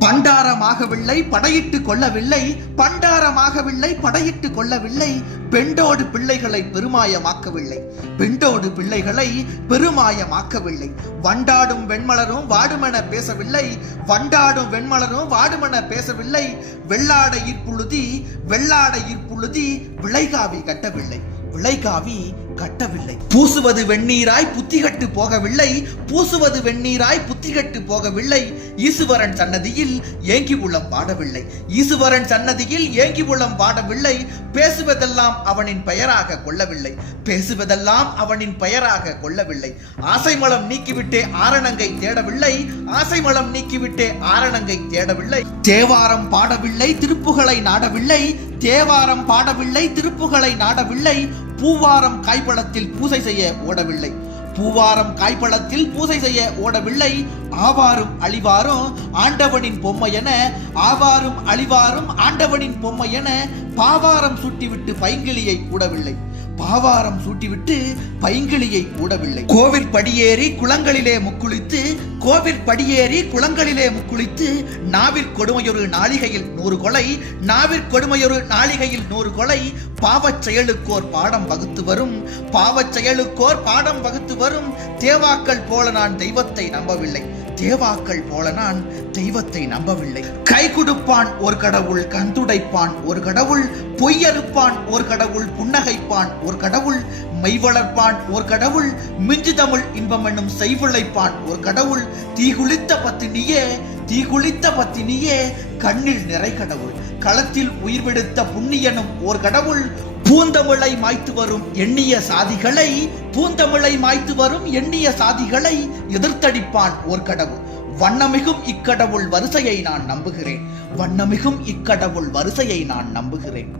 பண்டாரமாகவில்லை படையிட்டு கொள்ளவில்லை பண்டாரமாகவில்லை படையிட்டு கொள்ளவில்லை பெண்டோடு பிள்ளைகளை பெருமாயமாக்கவில்லை பெண்டோடு பிள்ளைகளை பெருமாயமாக்கவில்லை. வண்டாடும் வெண்மலரும் வாடுமென பேசவில்லை வண்டாடும் வெண்மலரும் வாடுமென பேசவில்லை வெள்ளாடையிற் புழுதி வெள்ளாட புழுதி விளைகாவி கட்டவில்லை. விளைகாவி கட்டவில்லை. பூசுவது வெந்நீராய் புத்திகட்டு போகவில்லை. பூசுவது வெந்நீராய் புத்திகட்டு போகவில்லை. ஈசுவரன் சன்னதியில் ஏங்கி உள்ளம் பாடவில்லை ஈசுவரன் சன்னதியில் ஏங்கி உள்ளம் பாடவில்லை பேசுவதெல்லாம் அவனின் பெயராக கொள்ளவில்லை. பேசுவதெல்லாம் அவனின் பெயராக கொள்ளவில்லை. ஆசைமலம் நீக்கிவிட்டே ஆரணங்கை தேடவில்லை. ஆசைமலம் நீக்கிவிட்டே ஆரணங்கை தேடவில்லை. தேவாரம் பாடவில்லை திருப்புகளை நாடவில்லை. தேவாரம் பாடவில்லை திருப்புகளை நாடவில்லை. பூவாரம் காய்பழத்தில் பூசை செய்ய ஓடவில்லை. பூவாரம் காய்பழத்தில் பூசை செய்ய ஓடவில்லை. ஆவாரும் அழிவாரும் ஆண்டவனின் பொம்மை என ஆவாரும் அழிவாரும் ஆண்டவனின் பொம்மை என பாவாரம் சூட்டிவிட்டு பைங்கிளியை கூடவில்லை பாவாரம் சூட்டிவிட்டு பைங்கிளியை கூடவில்லை கோவில் படியேறி குளங்களிலே முக்குளித்து கோவில் படியேறி குளங்களிலே முக்குளித்து நாவிற் கொடுமையொரு நாளிகையில் நூறு கொலை நாவிற் கொடுமையொரு நாளிகையில் நூறு கொலை பாவச் செயலுக்கோர் பாடம் வகுத்து வரும் பாவச் செயலுக்கோர் பாடம் வகுத்து வரும் தேவாக்கள் போல நான் தெய்வத்தை நம்பவில்லை. தேவாக்கள் போல நான் தெய்வத்தை நம்பவில்லை. கை கொடுப்பான் ஒரு கடவுள் கந்துடைப்பான் ஒரு கடவுள் பொய்யறுப்பான் ஒரு கடவுள் புன்னகைப்பான் ஒரு கடவுள் மெய் வளர்ப்பான் ஒரு கடவுள் மிஞ்சு தமிழ் இன்பம் என்னும் செய்விழைப்பான் ஒரு கடவுள் தீகுளித்த பத்தினியே தீகுளித்த பத்தினியே கண்ணில் நிறை கடவுள் களத்தில் உயிர் விடுத்த புண்ணியனும் ஒரு கடவுள் பூந்தமிழை மாய்த்து வரும் எண்ணிய சாதிகளை பூந்தமிழை மாய்த்து வரும் எண்ணிய சாதிகளை எதிர்த்தடிப்பான் ஓர் கடவுள் வண்ணமிகும் இக்கடவுள் வரிசையை நான் நம்புகிறேன். வண்ணமிகும் இக்கடவுள் வரிசையை நான் நம்புகிறேன்.